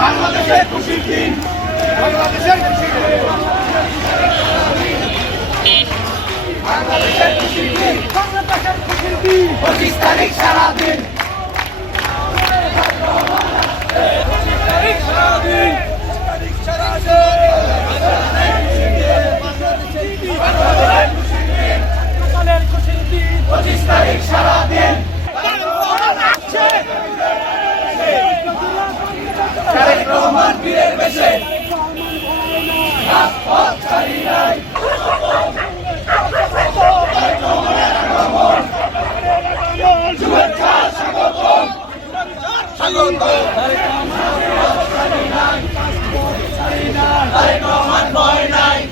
বাংলাদেশের খুশির দিন, বাংলাদেশের খুশির দিন, বাংলাদেশের খুশির দিন, বাংলাদেশের খুশির দিন, 25 তারিখ সারাদিন, 25 তারিখ সারাদিন, 25 তারিখ সারাদিন। তারেক রহমান বীরের বেশে রাজপথ ছাড়ি নাই, শুভেচ্ছা স্বাগতম, তারেক রহমান ভয়